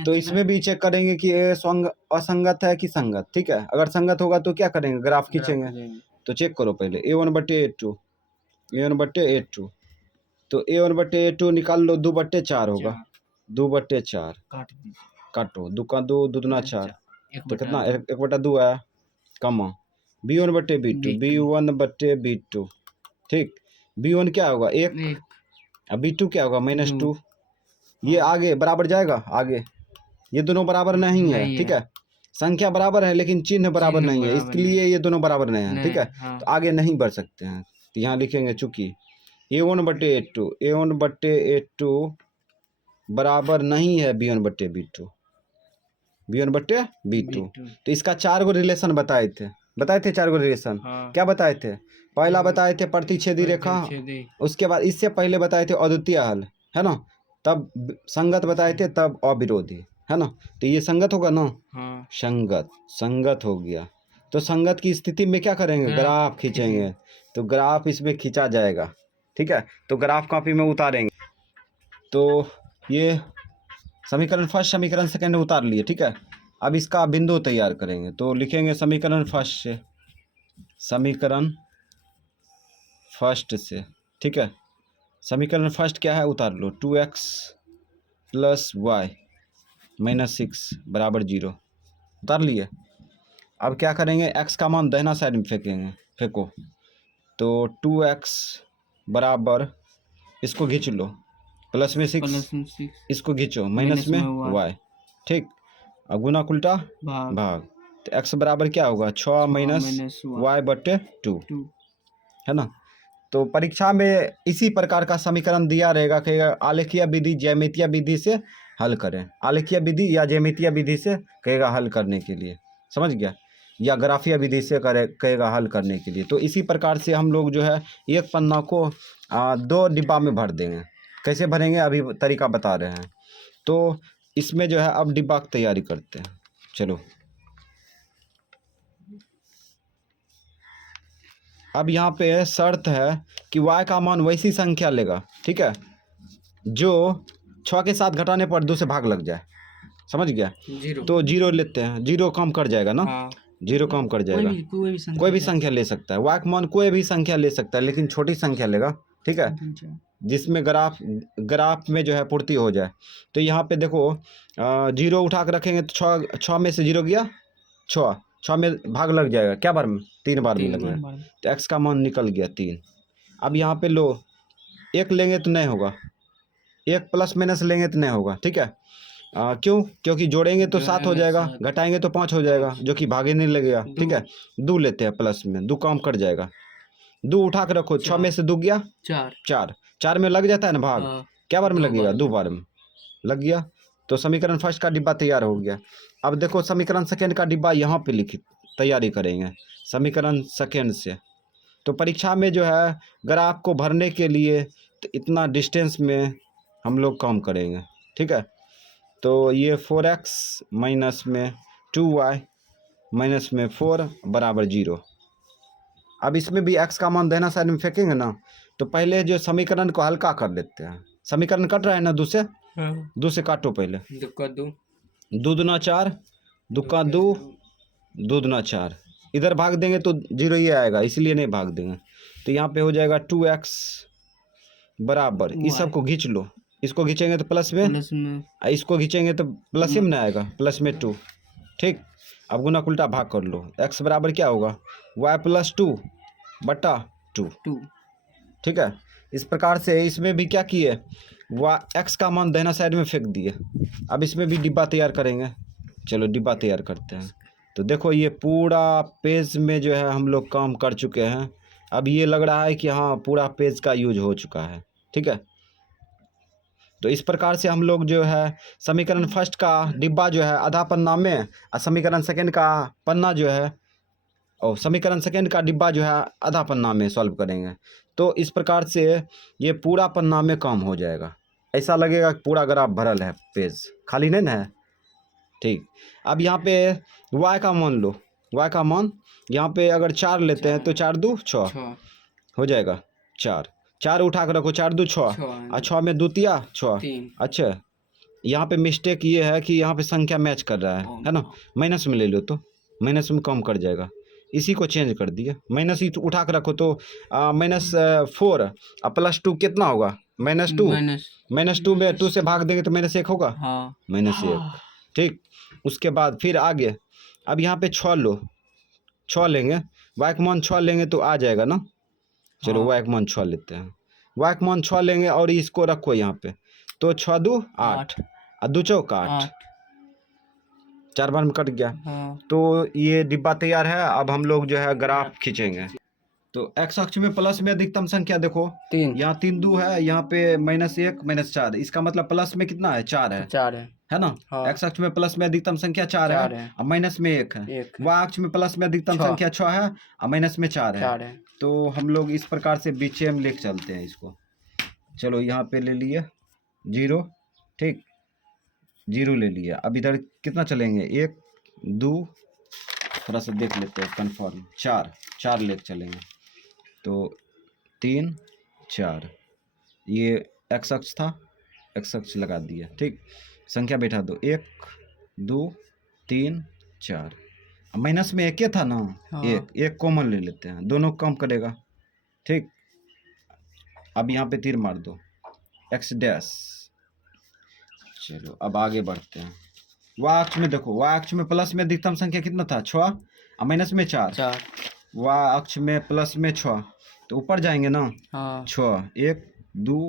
तो इसमें भी चेक करेंगे कि ये असंगत है कि संगत। ठीक है, अगर संगत होगा तो क्या करेंगे, ग्राफ खींचेंगे। तो चेक करो पहले A1/A2, A1/A2, तो A1/A2 निकाल लो, 2/4 होगा, 2/4 काटो, 2 का 2, 2 दूना 4, तो कितना 1/2 आया, कमा B1/B2, B1/B2। ठीक, B1 क्या होगा 1, अब B2 क्या होगा -2। ये आगे बराबर जाएगा, आगे ये दोनों बराबर नहीं है। ठीक है, संख्या बराबर है लेकिन चिन्ह बराबर नहीं है, इसलिए ये दोनों बराबर नहीं है। ठीक है, तो आगे नहीं बढ़ सकते हैं, तो यहाँ लिखेंगे चूंकि A1/A2, A1/A2 बराबर नहीं है B1/B2, B1/B2। तो इसका 4 गो रिलेशन बताए थे 4 गो रिलेशन। क्या बताए थे, पहला बताए थे प्रतिच्छेदी रेखा, उसके बाद इससे पहले बताए थे अद्वितीय हल, है ना, तब संगत बताए थे, तब अविरोधी, है ना। तो ये संगत होगा ना, संगत हो गया। तो संगत की स्थिति में क्या करेंगे, ग्राफ खींचेंगे, तो ग्राफ इसमें खींचा जाएगा। ठीक है, तो ग्राफ कॉपी में उतारेंगे। तो ये समीकरण फर्स्ट, समीकरण सेकंड उतार लिए। ठीक है, अब इसका बिंदु तैयार करेंगे, तो लिखेंगे समीकरण फर्स्ट से, समीकरण फर्स्ट से। ठीक है, समीकरण फर्स्ट क्या है, उतार लो, 2x + y - 6 = 0, उतार लिए। अब क्या करेंगे, x का मान दाहिना साइड में फेंको, तो 2x बराबर, इसको खींच लो, प्लस में 6, इसको खींचो, माइनस में y। ठीक, अब गुना उल्टा भाग, तो x बराबर क्या होगा, 6 - y/2, है ना। तो परीक्षा में इसी प्रकार का समीकरण दिया रहेगा कि आलेखीय विधि, ज्यामितीय विधि से हल करें, आलेखीय विधि या ज्यामितीय विधि से कहेगा हल करने के लिए, समझ गया, या ग्राफीय विधि से कहेगा हल करने के लिए। तो इसी प्रकार से हम लोग जो है एक पन्ना को 2 डिब्बा में भर देंगे। कैसे भरेंगे अभी तरीका बता रहे हैं। तो इसमें जो है अब डिब्बा की तैयारी करते हैं, चलो। अब यहाँ पे शर्त है कि y का मान वैसी संख्या लेगा, ठीक है, जो 6 के साथ घटाने पर 2 से भाग लग जाए, समझ गया। तो 0 लेते हैं, 0 कम कर जाएगा ना, 0 कम कर जाएगा, कोई भी संख्या ले सकता है, y का मान कोई भी संख्या ले सकता है, लेकिन छोटी संख्या लेगा। ठीक है, जिसमें ग्राफ में जो है पूर्ति हो जाए। तो यहाँ पे देखो 0 उठा कर रखेंगे तो 6 में से 0 गया, 6 में भाग लग जाएगा, क्या बार में, 3 बार में लगेगा, तो x का मान निकल गया 3। अब यहाँ पे लो 1 लेंगे तो नहीं होगा, 1 प्लस माइनस लेंगे तो नहीं होगा। ठीक है, क्यों, क्योंकि जोड़ेंगे तो 7 हो जाएगा, घटाएंगे तो 5 हो जाएगा, जो कि भागे नहीं लगेगा। ठीक है, 2 लेते हैं प्लस में, 2 काम कर जाएगा, 2 उठा कर रखो, 6 में से 2 गया 4 में लग जाता है ना भाग, क्या बार में लगेगा, 2 बार में लग गया। तो समीकरण फर्स्ट का डिब्बा तैयार हो गया। अब देखो समीकरण सेकेंड का डिब्बा यहाँ पे लिखित तैयारी करेंगे समीकरण सेकेंड से। तो परीक्षा में जो है ग्राफ को भरने के लिए तो इतना डिस्टेंस में हम लोग काम करेंगे। ठीक है, तो ये 4x माइनस में 2y माइनस में 4 = 0। अब इसमें भी x का मान दाहिना साइड में फेंकेंगे ना, तो पहले जो समीकरण को हल्का कर लेते हैं। समीकरण कट रहा है ना, 2 से, 2 से काटो पहले, 2 दूना 4, 2 का 2, 2 दूना 4, इधर भाग देंगे तो 0 ही आएगा, इसलिए नहीं भाग देंगे। तो यहाँ पे हो जाएगा 2x बराबर, इस सब को खींच लो, इसको खींचेंगे तो प्लस में, इसको खींचेंगे तो प्लस में ना आएगा, प्लस में 2। ठीक, अब गुना उल्टा भाग कर लो, x बराबर क्या होगा, y + 2/2। ठीक है, इस प्रकार से इसमें भी क्या किए, x का मान दाहिना साइड में फेंक दिए। अब इसमें भी डिब्बा तैयार करेंगे, चलो डिब्बा तैयार करते हैं। तो देखो ये पूरा पेज में जो है हम लोग काम कर चुके हैं। अब ये लग रहा है कि हाँ पूरा पेज का यूज हो चुका है। ठीक है, तो इस प्रकार से हम लोग जो है समीकरण फर्स्ट का डिब्बा जो है आधा पन्ना में, और समीकरण सेकंड का पन्ना जो है, और समीकरण सेकंड का डिब्बा जो है आधा पन्ना में सॉल्व करेंगे। तो इस प्रकार से ये पूरा पन्ना में काम हो जाएगा, ऐसा लगेगा कि पूरा ग्राफ भरल है, पेज खाली नहीं ना है। ठीक, अब यहाँ पे y का मान लो, y का मान यहाँ पे अगर 4 लेते हैं तो 4 2 6 हो जाएगा, 4 उठा कर रखो, 4 2 6, और 6 में 2 तिया 6, अच्छा यहाँ पे मिस्टेक ये है कि यहाँ पे संख्या मैच कर रहा है ना। माइनस में ले लो तो माइनस में कम कर जाएगा, इसी को चेंज कर दिया। माइनस ही उठा के रखो तो -4 और +2 कितना होगा? -2। -2 में 2 से भाग देंगे तो -1 होगा। हाँ -1। ठीक, उसके बाद फिर आगे अब यहाँ पे 6 लो, 6 लेंगे, y का मान 6 लेंगे तो आ जाएगा ना। चलो y का मान 6 लेते हैं, y का मान 6 लेंगे और इसको रखो यहाँ पे, तो 6 2 8 और 2 चौक 8, 4 बार में कट गया। तो ये डिब्बा तैयार है। अब हम लोग जो है ग्राफ खींचेंगे। तो x अक्ष में प्लस में अधिकतम संख्या देखो 3, यहाँ 3 2 है, यहाँ पे -1 -4, इसका मतलब प्लस में कितना है? 4 है ना। x अक्ष में प्लस में अधिकतम संख्या 4 है और माइनस में 1 है। y अक्ष में प्लस में अधिकतम संख्या 6 है और माइनस में 4 है। तो हम लोग इस प्रकार से बीचे में लेके चलते हैं इसको। चलो यहाँ पे ले लिए 0, ठीक, 0 ले लिया। अब इधर कितना चलेंगे? 1 2, थोड़ा सा देख लेते हैं कन्फर्म, 4 लेके चलेंगे। तो 3 4, ये x अक्ष था, x अक्ष लगा दिया। ठीक, संख्या बैठा दो, 1 2 3 4, माइनस में 1 था ना। एक कॉमन ले लेते हैं, दोनों कम करेगा। ठीक, अब यहाँ पे तीर मार दो, x डैश। चलो अब आगे बढ़ते हैं। y अक्ष में देखो, y अक्ष में प्लस में अधिकतम संख्या कितना था? 6 और माइनस में 4। y अक्ष में प्लस में 6, तो ऊपर जाएंगे ना। 6 1 2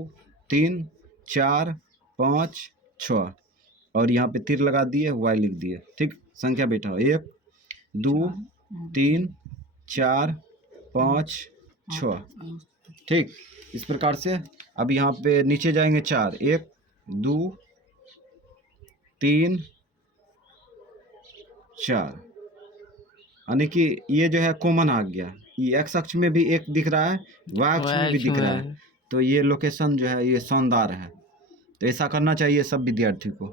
3 4 5 6, और यहाँ पे तीर लगा दिए, y लिख दिए। ठीक, संख्या बैठा 1 2 3 4 5 6। ठीक, इस प्रकार से अब यहाँ पे नीचे जाएंगे 4 1 2 3 4, यानी कि ये जो है कॉमन आ गया। ये x अक्ष में भी 1 दिख रहा है, y अक्ष में भी दिख रहा है। तो ये लोकेशन जो है ये शानदार है। तो ऐसा करना चाहिए सब विद्यार्थी को।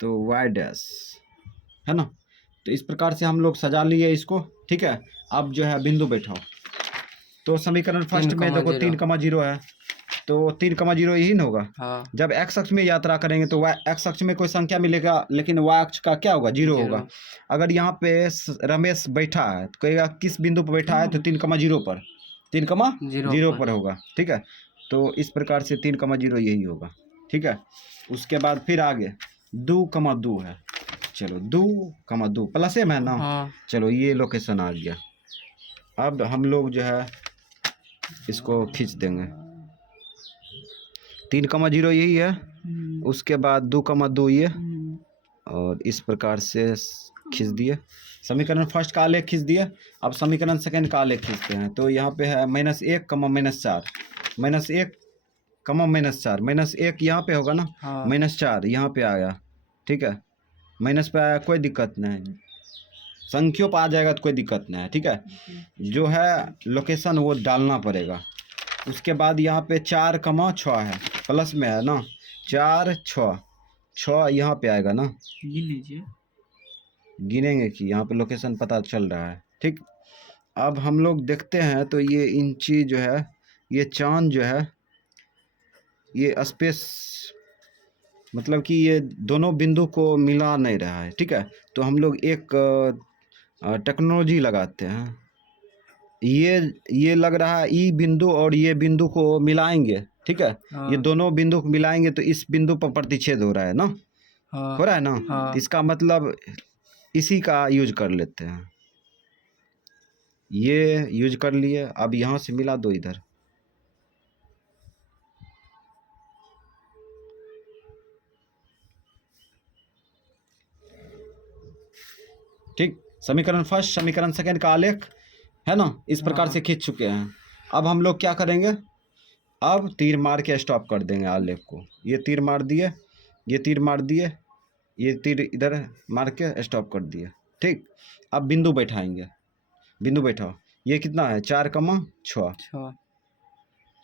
तो y डैश है ना। तो इस प्रकार से हम लोग सजा लिए इसको। ठीक है, अब जो है बिंदु बैठाओ। तो समीकरण फर्स्ट में देखो 3,0 है, तो 3,0 यही ना होगा। जब x अक्ष में यात्रा करेंगे तो x अक्ष में कोई संख्या मिलेगा, लेकिन y अक्ष का क्या होगा? 0 होगा। अगर यहाँ पे रमेश बैठा है तो कहेगा किस बिंदु पर बैठा है? तो 3,0 पर, 3,0 पर होगा। ठीक है, तो इस प्रकार से 3,0 यही होगा। ठीक है, उसके बाद फिर आगे 2,2 है। चलो 2,2 प्लस में है ना। चलो ये लोकेशन आ गया। अब हम लोग जो है इसको खींच देंगे। 3,0 यही है, उसके बाद 2,2 ये, और इस प्रकार से खींच दिए। समीकरण फर्स्ट का आलेख खींच दिए। अब समीकरण सेकंड का आलेख खींचते हैं। तो यहाँ पे है -1, -4, -1, -4, -1 यहाँ पे होगा ना। -4 यहाँ पे आया। ठीक है, माइनस पे आया, कोई दिक्कत नहीं, संख्यों पर आ जाएगा तो कोई दिक्कत नहीं है। ठीक है, जो है लोकेशन वो डालना पड़ेगा। उसके बाद यहाँ पे 4,6 है, प्लस में है ना। 4 6 यहाँ पे आएगा ना। गिन लीजिए, गिनेंगे कि यहाँ पे लोकेशन पता चल रहा है। ठीक, अब हम लोग देखते हैं तो ये इंची जो है, ये चांद जो है, ये स्पेस मतलब कि ये दोनों बिंदु को मिला नहीं रहा है। ठीक है, तो हम लोग एक टेक्नोलॉजी लगाते हैं। ये लग रहा है ई बिंदु और ये बिंदु को मिलाएंगे। ठीक है, ये दोनों बिंदु को मिलाएंगे तो इस बिंदु पर प्रतिच्छेद हो रहा है ना। हो रहा है ना। तो इसका मतलब इसी का यूज कर लेते हैं। ये यूज कर लिए। अब यहाँ से मिला दो इधर। ठीक, समीकरण फर्स्ट समीकरण सेकंड का आलेख है ना, इस प्रकार से खींच चुके हैं। अब हम लोग क्या करेंगे? अब तीर मार के स्टॉप कर देंगे आलेख को। ये तीर मार दिए, ये तीर मार दिए, ये तीर इधर मार के स्टॉप कर दिए। ठीक, अब बिंदु बैठाएंगे। बिंदु बैठाओ। ये कितना है? 4,6।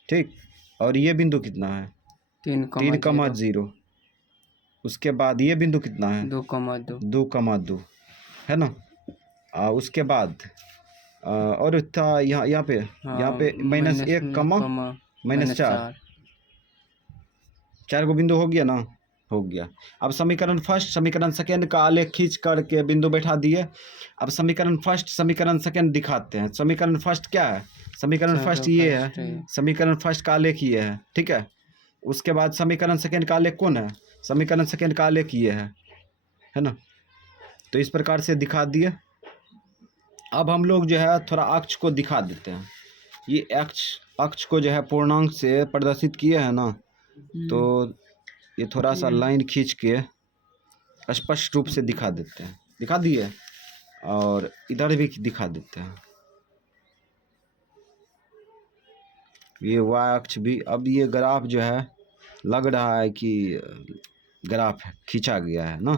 ठीक, और ये बिंदु कितना है? 3,0। उसके बाद ये बिंदु कितना है? 2,2 है ना। उसके बाद और था यहाँ पे -1, -4, 4 को बिंदु हो गया ना। हो गया। अब समीकरण फर्स्ट समीकरण सेकेंड का आलेख खींच करके बिंदु बैठा दिए। अब समीकरण फर्स्ट समीकरण सेकेंड दिखाते हैं। समीकरण फर्स्ट क्या है? समीकरण फर्स्ट ये है, समीकरण फर्स्ट का आलेख ये है, ठीक है। उसके बाद समीकरण सेकेंड का आलेख कौन है? समीकरण सेकेंड का आलेख ये है ना। तो इस प्रकार से दिखा दिए। अब हम लोग जो है थोड़ा अक्ष को दिखा देते हैं। ये अक्ष को जो है पूर्णांक से प्रदर्शित किए हैं ना, तो ये थोड़ा सा लाइन खींच के स्पष्ट रूप से दिखा देते हैं। दिखा दिए और इधर भी दिखा देते हैं। ये y अक्ष भी। अब ये ग्राफ जो है लग रहा है कि ग्राफ खींचा गया है ना,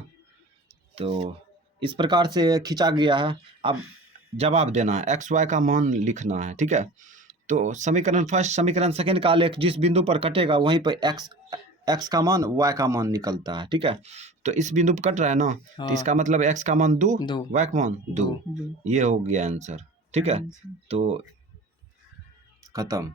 तो इस प्रकार से खींचा गया है। अब जवाब देना है, एक्स वाई का मान लिखना है, ठीक है। तो समीकरण फर्स्ट समीकरण सेकेंड का आलेख जिस बिंदु पर कटेगा वहीं पर एक्स का मान वाई का मान निकलता है, ठीक है। तो इस बिंदु पर कट रहा है ना, तो इसका मतलब एक्स का मान 2, वाई का मान 2। ये हो गया आंसर, ठीक है। तो खत्म।